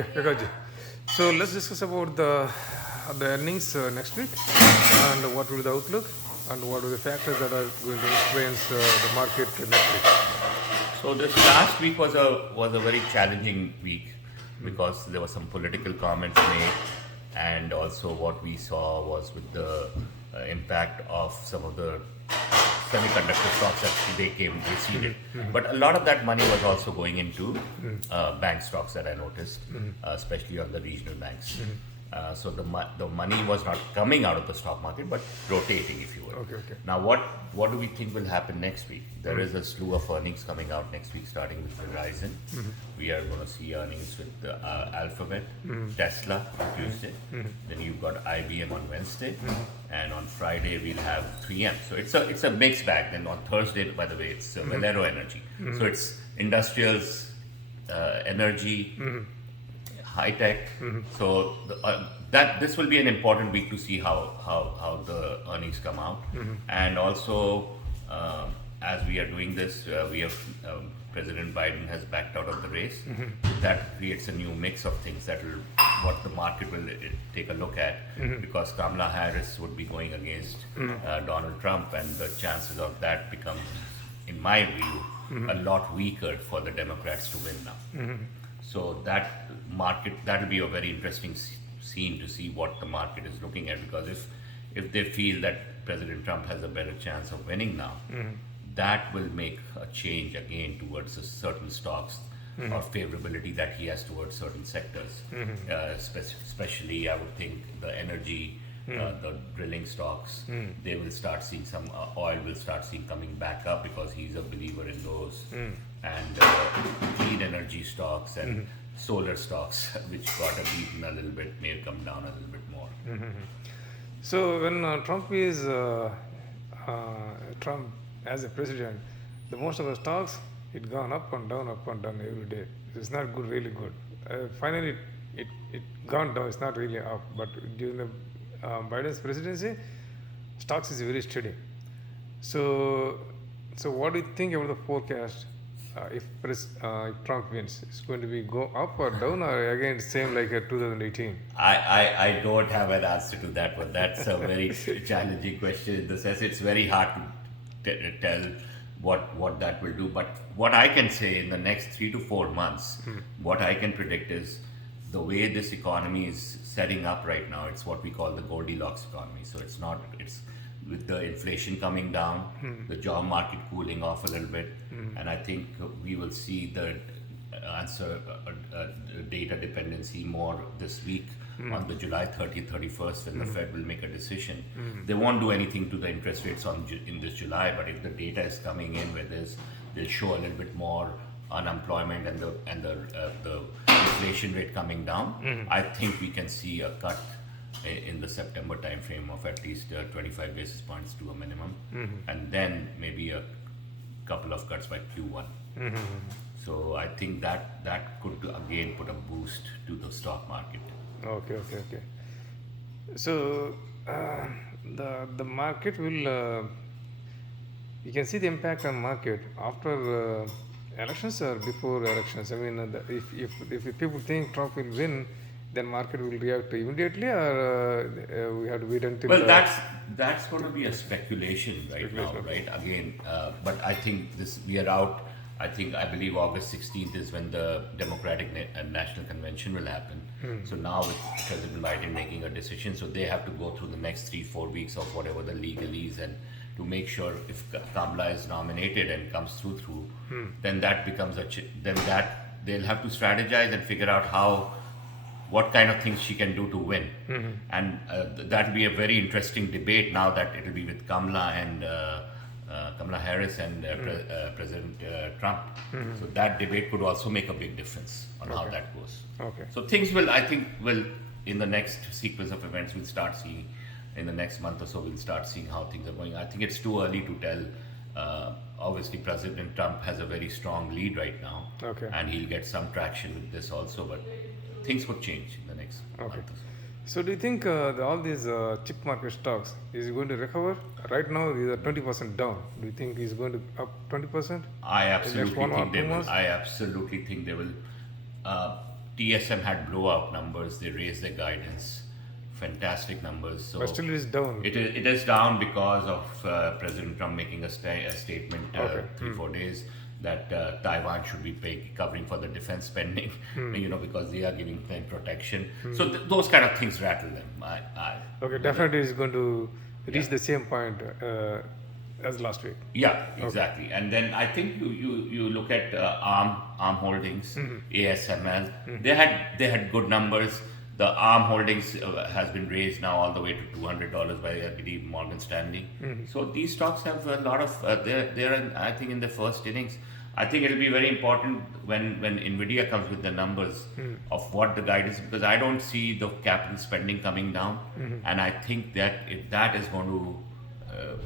I got you. So let's discuss about the earnings next week and what will be the outlook and what are the factors that are going to influence the market next week. So this last week was a very challenging week because there were some political comments made, and also what we saw was with the impact of some of the semiconductor stocks that they came receded. But a lot of that money was also going into bank stocks that I noticed, especially on the regional banks. So the money was not coming out of the stock market, but rotating, if you will. Okay. Now, what do we think will happen next week? There is a slew of earnings coming out next week, starting with Verizon. We are going to see earnings with Alphabet, Tesla on Tuesday. Then you've got IBM on Wednesday, and on Friday we'll have 3M. So it's a mixed bag. Then on Thursday, by the way, it's Valero Energy. So it's industrials, energy, high tech. So that this will be an important week to see how the earnings come out, and also as we are doing this, we have President Biden has backed out of the race. That creates a new mix of things that will what the market will take a look at, because Kamala Harris would be going against Donald Trump, and the chances of that become, in my view, a lot weaker for the Democrats to win now. So that'll be a very interesting scene to see what the market is looking at, because if they feel that President Trump has a better chance of winning now, that will make a change again towards certain stocks or favorability that he has towards certain sectors. Especially, I would think the energy, the drilling stocks, they will start seeing some oil will start seeing coming back up because he's a believer in those, and clean energy stocks and solar stocks, which got a beaten a little bit, may come down a little bit more. So when Trump as a president, the most of the stocks it gone up and down every day. It's not good, really good. Finally, it gone down. It's not really up. But during the Biden's presidency, stocks is very steady. So what do you think about the forecast? If Trump wins, it's going to be go up or down, or again same like 2018? I don't have an answer to that one. That's a very challenging question in the sense it's very hard to tell what that will do. But what I can say in the next 3 to 4 months, what I can predict is the way this economy is setting up right now. It's what we call the Goldilocks economy. So it's with the inflation coming down, the job market cooling off a little bit, and I think we will see the data dependency more this week on the July 30th, 31st, when the Fed will make a decision. They won't do anything to the interest rates in this July, but if the data is coming in where they'll show a little bit more unemployment and the inflation rate coming down, I think we can see a cut in the September timeframe of at least 25 basis points to a minimum, and then maybe a couple of cuts by Q1. So I think that could again put a boost to the stock market. Okay. So the market will. You can see the impact on market after elections or before elections. I mean, if people think Trump will win, then market will react immediately, or we have to wait until. Well, that's going to be a speculation right now, right? Again, but I think we are out. I believe August 16th is when the Democratic National Convention will happen. So now with President Biden making a decision, so they have to go through the next 3-4 weeks of whatever the legalese, and to make sure if Kamala is nominated and comes through, then that becomes then that they'll have to strategize and figure out what kind of things she can do to win. And that'll be a very interesting debate now that it'll be with Kamala Harris and President Trump. So that debate could also make a big difference on how that goes. Okay. So things will in the next sequence of events, we'll start seeing in the next month or so, we'll start seeing how things are going. I think it's too early to tell. Obviously, President Trump has a very strong lead right now, and he'll get some traction with this also, but things could change in the next month or so. So do you think all these chip market stocks is going to recover? Right now, these are 20% down. Do you think it's going to up 20%? I absolutely think they will. I absolutely think they will. TSM had blowout numbers. They raised their guidance, fantastic numbers. So But still it is down. it is down because of President Trump making a statement Okay. 3-4 days that Taiwan should be covering for the defense spending, because they are giving them protection. So those kind of things rattle them. Okay, definitely it's going to reach the same point as last week. Yeah, exactly. And then I think you look at ARM Holdings, ASML. They had good numbers. The ARM Holdings has been raised now all the way to $200 by I believe Morgan Stanley. So these stocks have a lot of they're I think in the first innings. I think it'll be very important when Nvidia comes with the numbers of what the guidance, because I don't see the capital spending coming down, and I think that that is going to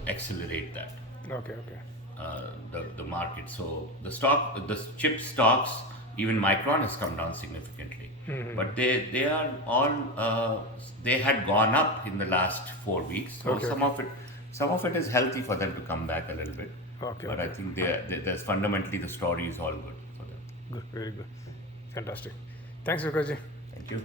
accelerate that Okay. the market. So the chip stocks, even Micron has come down significantly, but they are all they had gone up in the last 4 weeks. So Okay. some of it is healthy for them to come back a little bit. Okay. But I think there's fundamentally the story is all good for them. Good, very good. Fantastic. Thanks, Vikash ji. Thank you.